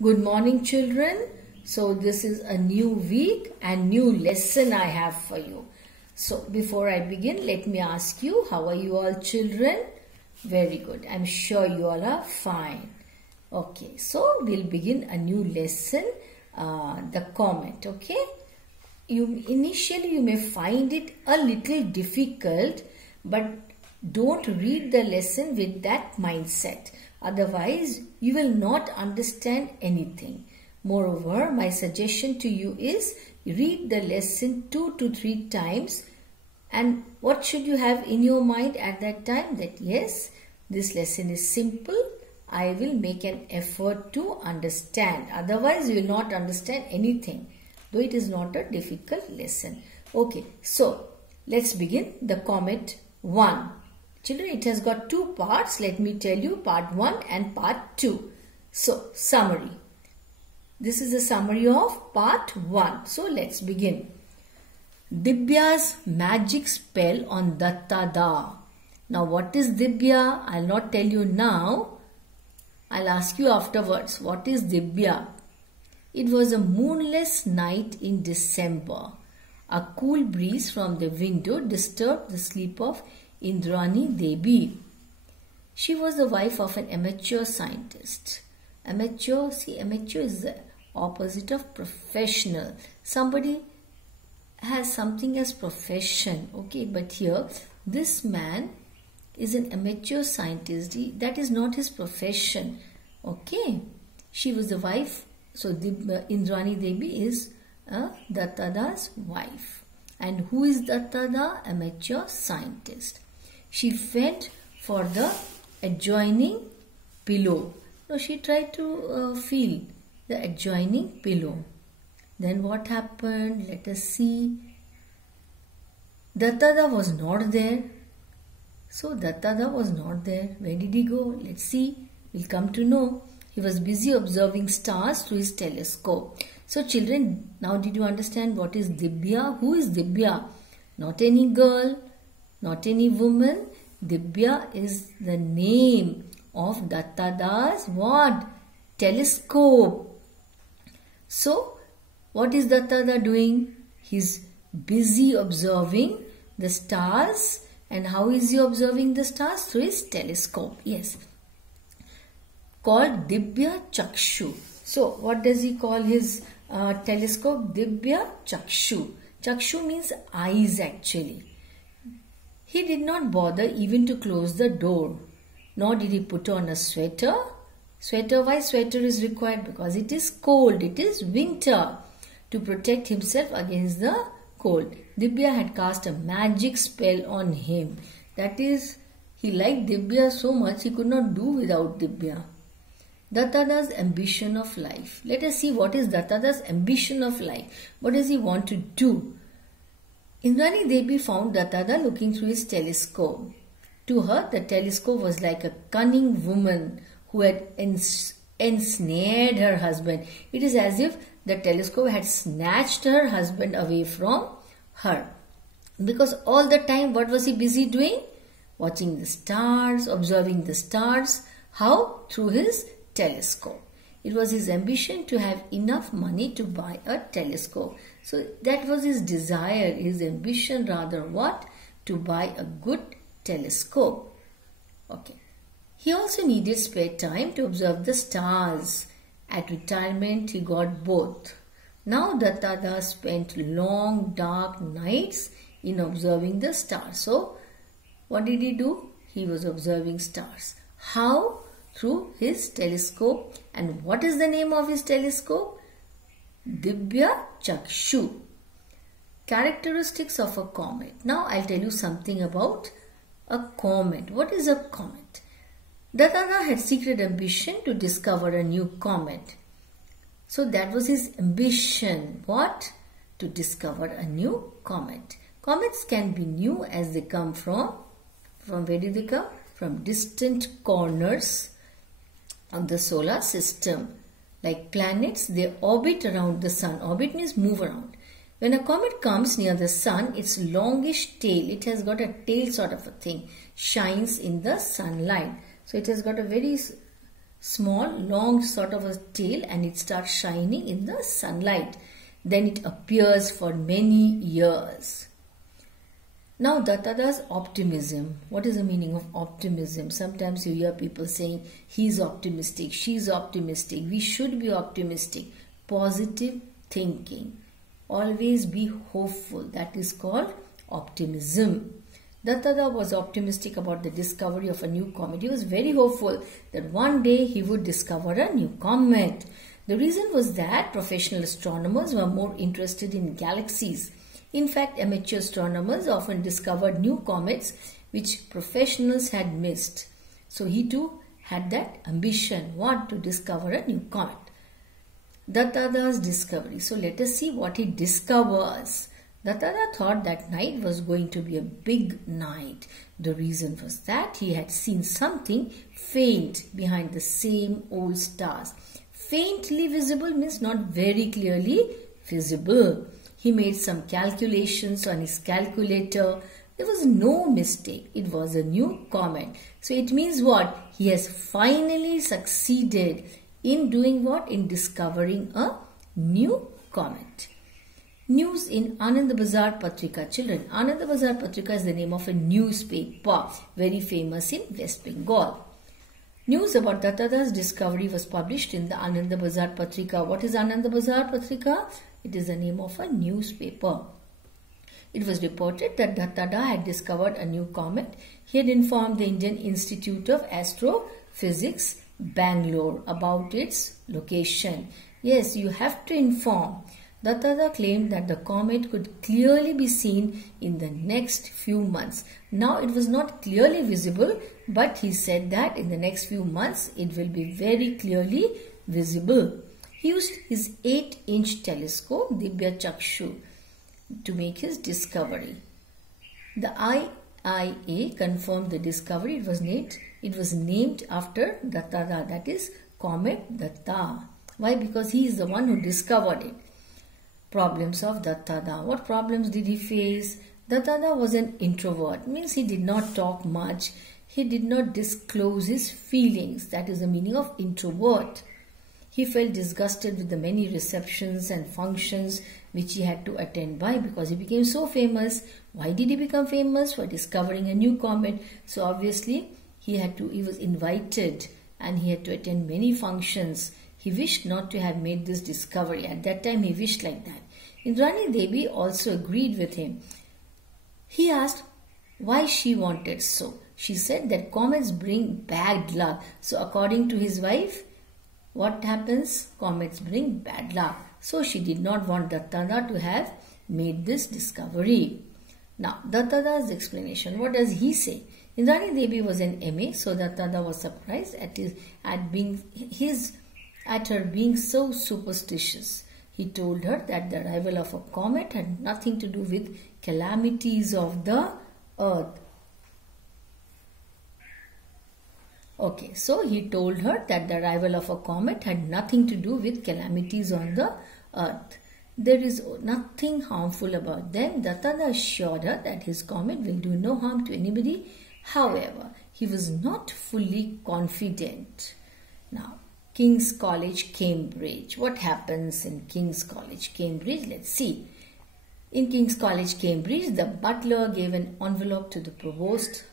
Good morning, children. So this is a new week and new lesson I have for you. So before I begin, let me ask you, how are you all, children? Very good. I'm sure you all are fine. Okay, so we'll begin a new lesson, the comment, okay? Initially you may find it a little difficult, but don't read the lesson with that mindset. Otherwise, you will not understand anything. Moreover, my suggestion to you is read the lesson 2 to 3 times. And what should you have in your mind at that time? That yes, this lesson is simple. I will make an effort to understand. Otherwise, you will not understand anything. Though it is not a difficult lesson. Okay, so let's begin the comment 1. Children, it has got 2 parts. Let me tell you part 1 and part 2. So, summary. This is a summary of part 1. So, let's begin. Dibya's magic spell on Dattada. Now, what is Dibya? I'll not tell you now. I'll ask you afterwards. What is Dibya? It was a moonless night in December. A cool breeze from the window disturbed the sleep of Indrani Devi. She was the wife of an amateur scientist. Amateur is the opposite of professional. Somebody has something as profession, okay, but here this man is an amateur scientist. That is not his profession, okay. She was the wife, so Indrani Devi is Dattada's wife. And who is Dattada? Amateur scientist. She went for the adjoining pillow. No, she tried to feel the adjoining pillow. Then what happened? Let us see. Dattada was not there. So Dattada was not there. Where did he go? Let's see. We'll come to know. He was busy observing stars through his telescope. So children, now did you understand what is Dibya? Who is Dibya? Not any girl, not any woman. Dibya is the name of Dattada's what? Telescope. So, what is Dattada doing? He's busy observing the stars. And how is he observing the stars? Through his telescope. Yes. Called Dibya Chakshu. So, what does he call his telescope? Dibya Chakshu. Chakshu means eyes actually. He did not bother even to close the door. Nor did he put on a sweater. Sweater, why sweater is required? Because it is cold. It is winter. To protect himself against the cold. Dibya had cast a magic spell on him. That is, he liked Dibya so much he could not do without Dibya. Dattada's ambition of life. Let us see what is Dattada's ambition of life. What does he want to do? Indrani Devi found Dattada looking through his telescope. To her, the telescope was like a cunning woman who had ensnared her husband. It is as if the telescope had snatched her husband away from her. Because all the time, what was he busy doing? Watching the stars, observing the stars. How? Through his telescope. It was his ambition to have enough money to buy a telescope. So that was his desire, his ambition rather what? To buy a good telescope. Okay. He also needed spare time to observe the stars. At retirement, he got both. Now Dattada spent long dark nights in observing the stars. So what did he do? He was observing stars. How? Through his telescope. And what is the name of his telescope? Dibya Chakshu. Characteristics of a comet. Now I'll tell you something about a comet. What is a comet? Dattada had secret ambition to discover a new comet. So that was his ambition. What? To discover a new comet. Comets can be new as they come from where do they come? From distant corners of the solar system. Like planets, they orbit around the sun. Orbit means move around. When a comet comes near the sun, its longish tail, it has got a tail sort of a thing, shines in the sunlight. So it has got a very small, long sort of a tail, and it starts shining in the sunlight. Then it appears for many years. Now, Dattada's optimism. What is the meaning of optimism? Sometimes you hear people saying, he's optimistic, she's optimistic, we should be optimistic. Positive thinking. Always be hopeful. That is called optimism. Dattada was optimistic about the discovery of a new comet. He was very hopeful that one day he would discover a new comet. The reason was that professional astronomers were more interested in galaxies. In fact, amateur astronomers often discovered new comets which professionals had missed. So he too had that ambition, to discover a new comet. Dattada's discovery. So let us see what he discovers. Dattada thought that night was going to be a big night. The reason was that he had seen something faint behind the same old stars. Faintly visible means not very clearly visible. He made some calculations on his calculator. There was no mistake. It was a new comet. So it means what? He has finally succeeded in doing what? In discovering a new comet. News in Anand Bazar Patrika. Children, Anand Bazar Patrika is the name of a newspaper, very famous in West Bengal. News about Dattada's discovery was published in the Anand Bazar Patrika. What is Anand Bazar Patrika? It is the name of a newspaper. It was reported that Dattada had discovered a new comet. He had informed the Indian Institute of Astrophysics, Bangalore, about its location. Yes, you have to inform. Dattada claimed that the comet could clearly be seen in the next few months. Now it was not clearly visible, but he said that in the next few months it will be very clearly visible. He used his 8-inch telescope, Dibya Chakshu, to make his discovery. The IIA confirmed the discovery. It was named after Dattada, that is Comet Datta. Why? Because he is the one who discovered it. Problems of Dattada. What problems did he face? Dattada was an introvert, means he did not talk much. He did not disclose his feelings. That is the meaning of introvert. He felt disgusted with the many receptions and functions which he had to attend by because he became so famous. Why did he become famous? For discovering a new comet. So obviously he was invited and he had to attend many functions. He wished not to have made this discovery. At that time he wished like that. Indrani Devi also agreed with him. He asked why she wanted so. She said that comets bring bad luck. So according to his wife, what happens? Comets bring bad luck. So she did not want Dattada to have made this discovery. Now, Dattada's explanation. What does he say? Indrani Devi was an MA, so Dattada was surprised at her being so superstitious. He told her that the arrival of a comet had nothing to do with calamities of the earth. Okay, so he told her that the arrival of a comet had nothing to do with calamities on the earth. There is nothing harmful about them. Dattada assured her that his comet will do no harm to anybody. However, he was not fully confident. Now, King's College, Cambridge. What happens in King's College, Cambridge? Let's see. In King's College, Cambridge, the butler gave an envelope to the provost.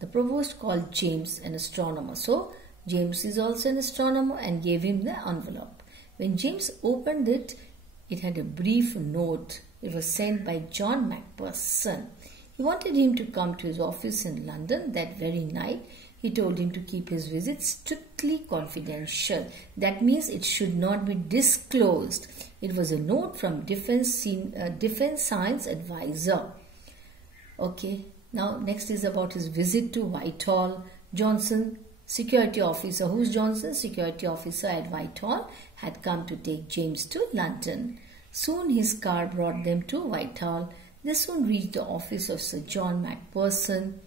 The provost called James, an astronomer. So, James is also an astronomer and gave him the envelope. When James opened it, it had a brief note. It was sent by John Macpherson. He wanted him to come to his office in London that very night. He told him to keep his visit strictly confidential. That means it should not be disclosed. It was a note from Defense Science Advisor. Okay. Now, next is about his visit to Whitehall. Johnson, security officer. Who's Johnson? Security officer at Whitehall had come to take James to London. Soon his car brought them to Whitehall. They soon reached the office of Sir John Macpherson.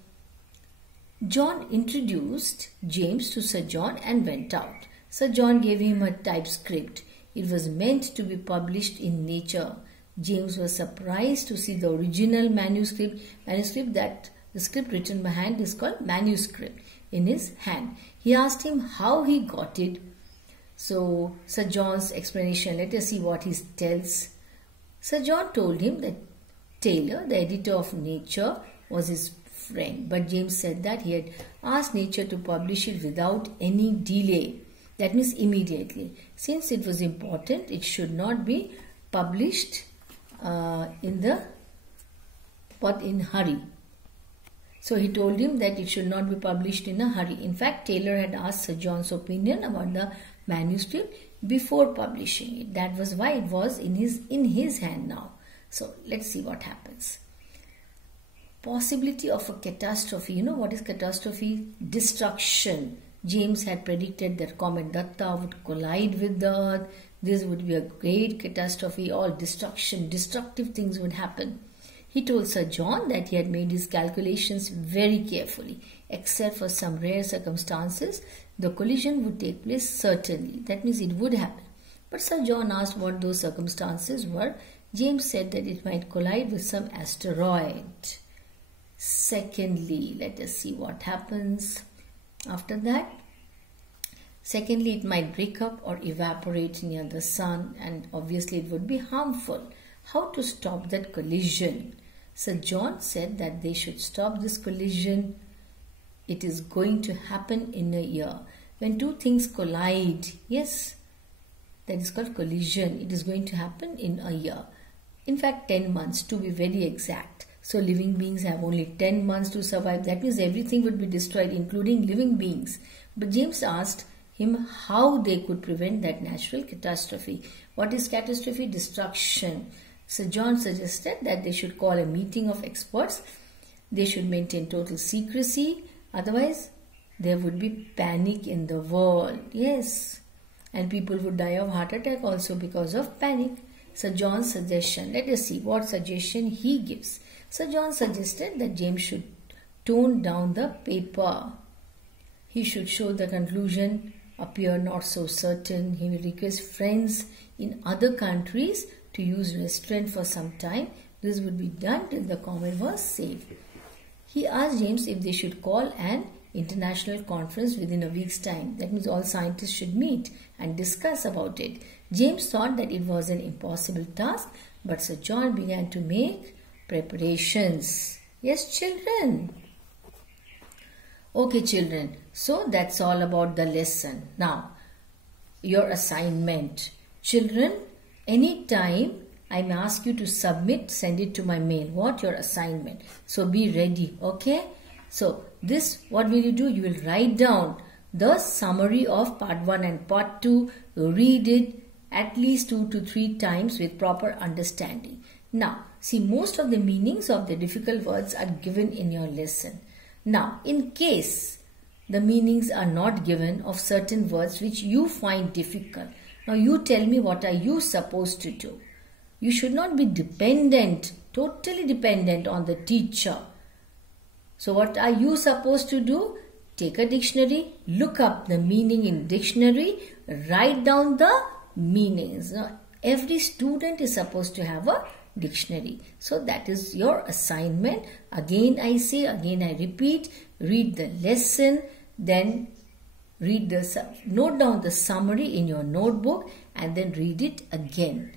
John introduced James to Sir John and went out. Sir John gave him a typescript. It was meant to be published in Nature. James was surprised to see the original manuscript that the script written by hand is called manuscript. in his hand. He asked him how he got it. So Sir John's explanation, let us see what he tells. Sir John told him that Taylor, the editor of Nature, was his friend. But James said that he had asked Nature to publish it without any delay. That means immediately. Since it was important, it should not be published in hurry. So he told him that it should not be published in a hurry. In fact, Taylor had asked Sir John's opinion about the manuscript before publishing it. That was why it was in his hand now. So let's see what happens. Possibility of a catastrophe. You know what is catastrophe? Destruction. James had predicted that comet Datta would collide with the earth. This would be a great catastrophe. All destruction, destructive things would happen. He told Sir John that he had made his calculations very carefully. Except for some rare circumstances, the collision would take place certainly. That means it would happen. But Sir John asked what those circumstances were. James said that it might collide with some asteroid. Secondly, let us see what happens after that. Secondly, it might break up or evaporate near the sun, and obviously it would be harmful. How to stop that collision? Sir John said that they should stop this collision. It is going to happen in a year. When two things collide, yes, that is called collision. It is going to happen in a year. In fact, 10 months to be very exact. So living beings have only 10 months to survive. That means everything would be destroyed, including living beings. But James asked him how they could prevent that natural catastrophe. What is catastrophe? Destruction. Sir John suggested that they should call a meeting of experts. They should maintain total secrecy. Otherwise, there would be panic in the world. Yes. And people would die of heart attack also because of panic. Sir John's suggestion. Let us see what suggestion he gives. Sir John suggested that James should tone down the paper. He should show the conclusion appear not so certain. He will request friends in other countries to use restraint for some time. This would be done till the comet was safe. He asked James if they should call an international conference within a week's time. That means all scientists should meet and discuss about it. James thought that it was an impossible task, but Sir John began to make preparations. Yes, children. Okay, children. So that's all about the lesson. Now, your assignment. Children, anytime I may ask you to submit, send it to my mail. What? Your assignment. So be ready. Okay? So this, what will you do? You will write down the summary of part 1 and part 2. Read it at least 2 to 3 times with proper understanding. Now, see, most of the meanings of the difficult words are given in your lesson. Now, in case the meanings are not given of certain words which you find difficult, now you tell me, what are you supposed to do? You should not be dependent, totally dependent on the teacher. So what are you supposed to do? Take a dictionary, look up the meaning in dictionary, write down the meanings. Now, every student is supposed to have a dictionary. So that is your assignment. Again I say, again I repeat, read the lesson, then note down the summary in your notebook and then read it again.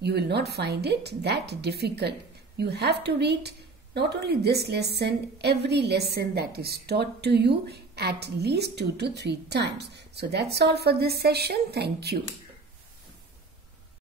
You will not find it that difficult. You have to read not only this lesson, every lesson that is taught to you at least 2 to 3 times. So that's all for this session. Thank you.